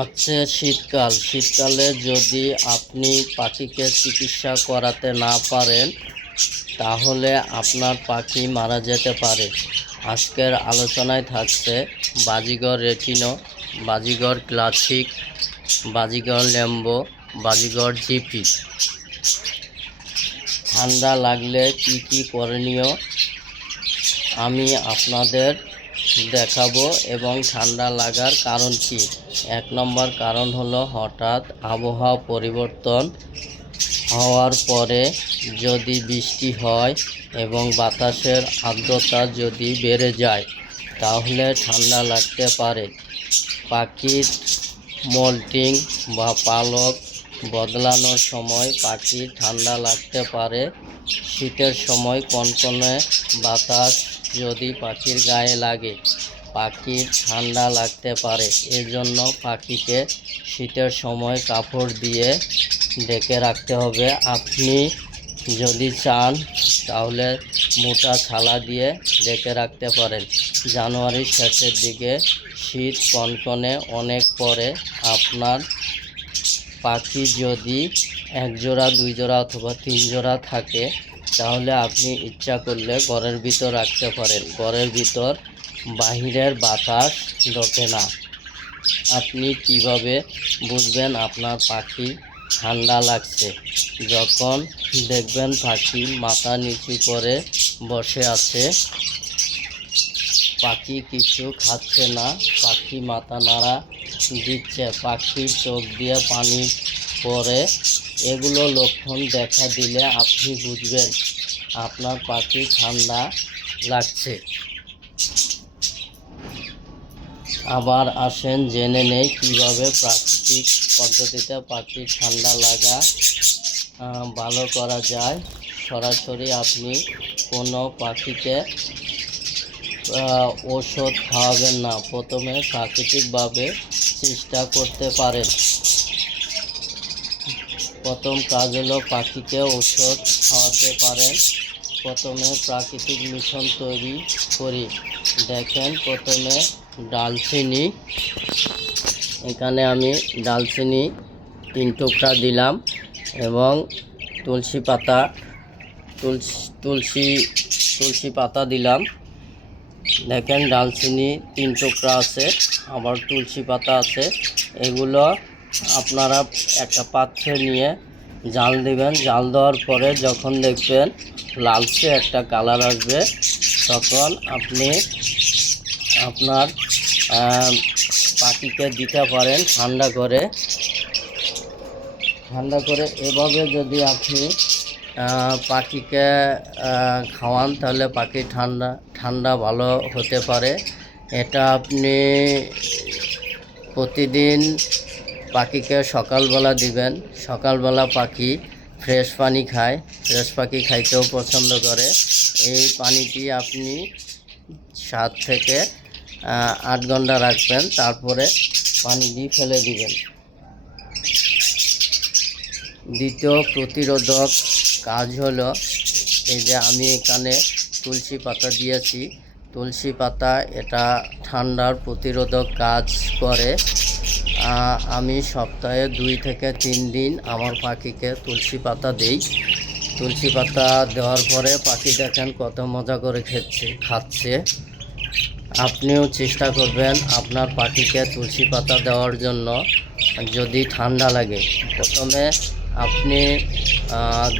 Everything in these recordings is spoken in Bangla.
আছে শীতকালে যদি আপনি পাখিকে চিকিৎসা করাতে না পারেন তাহলে আপনার পাখি মারা যেতে পারে। আজকের আলোচনায় থাকছে বাজিগর রেটিনো, বাজিগর ক্লাসিক, বাজিগর ল্যাম্বো, বাজিগর জিপি। ঠান্ডা লাগলে কি কি করণীয় আমি আপনাদের দেখাবো এবং ঠান্ডা লাগার কারণ কি। 1 নম্বর কারণ হলো হঠাৎ আবহাওয়া পরিবর্তন হওয়ার পরে যদি বৃষ্টি হয় এবং বাতাসের আর্দ্রতা যদি বেড়ে যায় তাহলে ঠান্ডা লাগতে পারে। পাখির মল্টিং বা পালক বদলানোর সময় পাখির ঠান্ডা লাগতে পারে। শীতের সময় কনকনে বাতাস যদি পাখির গায়ে লাগে পাখির ঠান্ডা লাগতে পারে। এজন্য পাখিকে শীতের সময় কাপড় দিয়ে ঢেকে রাখতে হবে। আপনি যদি চান তাহলে মোটা ছালা দিয়ে ঢেকে রাখতে পারেন। জানুয়ারির শেষের দিকে শীত কনকনে অনেক পরে আপনার পাখি যদি 1 জোড়া 2 জোড়া অথবা 3 জোড়া থাকে তাহলে আপনি ইচ্ছা করলে ঘরের ভিতর রাখতে পারেন। ঘরের ভিতর বাহিরের বাতাস ঢোকে না। আপনি কিভাবে বুঝবেন আপনার পাখি ঠান্ডা লাগছে? যখন দেখবেন পাখি মাথা নিচু করে বসে আছে, পাখি কিছু খাচ্ছে না, পাখি মাথা নাড়া দিচ্ছে, পাখির চোখ দিয়ে পানি পড়ে, এগুলো লক্ষণ দেখা দিলে আপনি বুঝবেন আপনার পাখি ঠান্ডা লাগছে। আবার আসেন জেনে নেই কীভাবে প্রাকৃতিক পদ্ধতিতে পাখির ঠান্ডা লাগা ভালো করা যায়। সরাসরি আপনি কোনো পাখিকে ওষুধ খাওয়াবেন না, প্রথমে প্রাকৃতিকভাবে চেষ্টা করতে পারেন। প্রথম কাজ হলো পাখিকে ওষুধ খাওয়াতে পারেন। প্রথমে প্রাকৃতিক মিশ্রণ তৈরি করি। দেখেন, প্রথমে ডালচিনি, এখানে আমি ডালচিনি 3 টুকরা দিলাম এবং তুলসী পাতা দিলাম। দেখেন, ডালচিনি 3 টুকরা আছে, আবার তুলসী পাতা আছে। এগুলো আপনারা একটা পাত্রে নিয়ে জাল দিবেন। জাল দেওয়ার পরে যখন দেখবেন লালচে একটা কালার আসবে তখন আপনি আপনার পাখিকে দিতে পারেন ঠান্ডা করে। এভাবে যদি আপনি পাখিকে খাওয়ান তাহলে পাখি ঠান্ডা ভালো হতে পারে। এটা আপনি প্রতিদিন পাখিকে সকালবেলা দিবেন। সকালবেলা পাখি ফ্রেশ পানি খায়, ফ্রেশ পাখি খাইতেও পছন্দ করে। এই পানিটি আপনি 7 থেকে 8 ঘন্টা রাখবেন, তারপরে পানিটি ফেলে দিবেন। দ্বিতীয় প্রতিরোধক কাজ হলো এই যে আমি এখানে তুলসী পাতা দিয়েছি। তুলসী পাতা এটা ঠান্ডার প্রতিরোধক কাজ করে। আমি সপ্তাহে 2 থেকে 3 দিন আমার পাখিকে তুলসী পাতা দিই। তুলসী পাতা দেওয়ার পরে পাখি দেখেন কত মজা করে খাচ্ছে। আপনিও চেষ্টা করবেন আপনার পাখিকে তুলসী পাতা দেওয়ার জন্য। যদি ঠান্ডা লাগে প্রথমে আপনি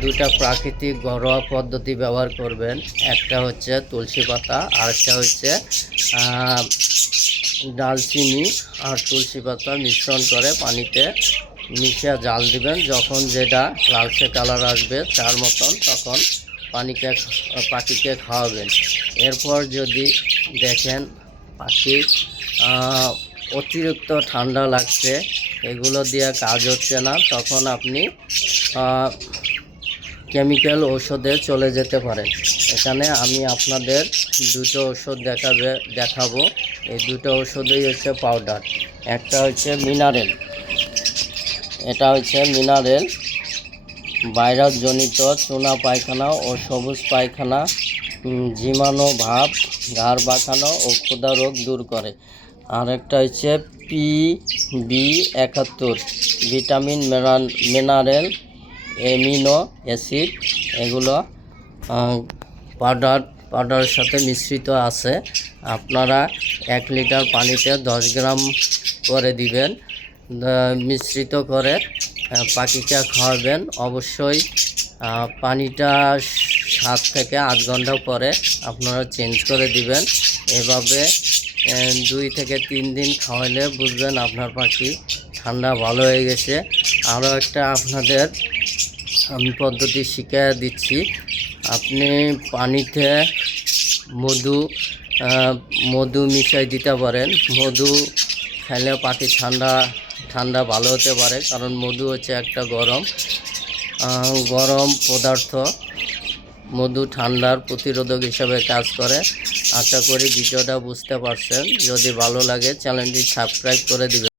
2টা প্রাকৃতিক ঘরোয়া পদ্ধতি ব্যবহার করবেন। একটা হচ্ছে তুলসী পাতা, আরেকটা হচ্ছে ডালচিনি আর তুলসী পাতা মিশ্রণ করে পানিতে মিশিয়ে জাল দিবেন। যখন যেটা লালচে কালার আসবে তার মতন তখন পাখিকে খাওয়াবেন। এরপর যদি দেখেন পাখি অতিরিক্ত ঠান্ডা লাগছে, এগুলো দিয়ে কাজ হচ্ছে না, তখন আপনি কেমিক্যাল ওষুধে চলে যেতে পারেন। এখানে আমি আপনাদের 2টো ওষুধ দেখাবো। এই 2টো ওষুধই হচ্ছে পাউডার। একটা হচ্ছে মিনারেল, এটা হচ্ছে মিনারেল ভাইরাসজনিত চুনা পায়খানা ও সবুজ পায়খানা, জীবাণু ভাব, ঘাড় বাঁকানো ও ক্ষুধা রোগ দূর করে। আর একটা হচ্ছে PB71 vitamin mineral amino acid, এগুলো পাউডারের সাথে মিশ্রিত আছে। আপনারা 1 লিটার পানিতে 10 গ্রাম করে দিবেন, মিশ্রিত করে পাখিকে খাওয়াবেন। অবশ্যই পানিটা 7 থেকে 8 ঘন্টা পরে আপনারা চেঞ্জ করে দিবেন। এভাবে 2 থেকে 3 দিন খাওয়ালে বুঝবেন আপনার পাখি ঠান্ডা ভালো হয়ে গেছে। আরও একটা আপনাদের আমি পদ্ধতি শিখিয়ে দিচ্ছি। আপনি পানিতে মধু মিশাই দিতে পারেন। মধু খেলে পাখি ঠান্ডা ভালো হতে পারে, কারণ মধু হচ্ছে একটা গরম পদার্থ। মধু ঠান্ডার প্রতিরোধক হিসাবে কাজ করে। আশা করি ভিডিওটা বুঝতে পারছেন। যদি ভালো লাগে চ্যানেলটি সাবস্ক্রাইব করে দিবেন।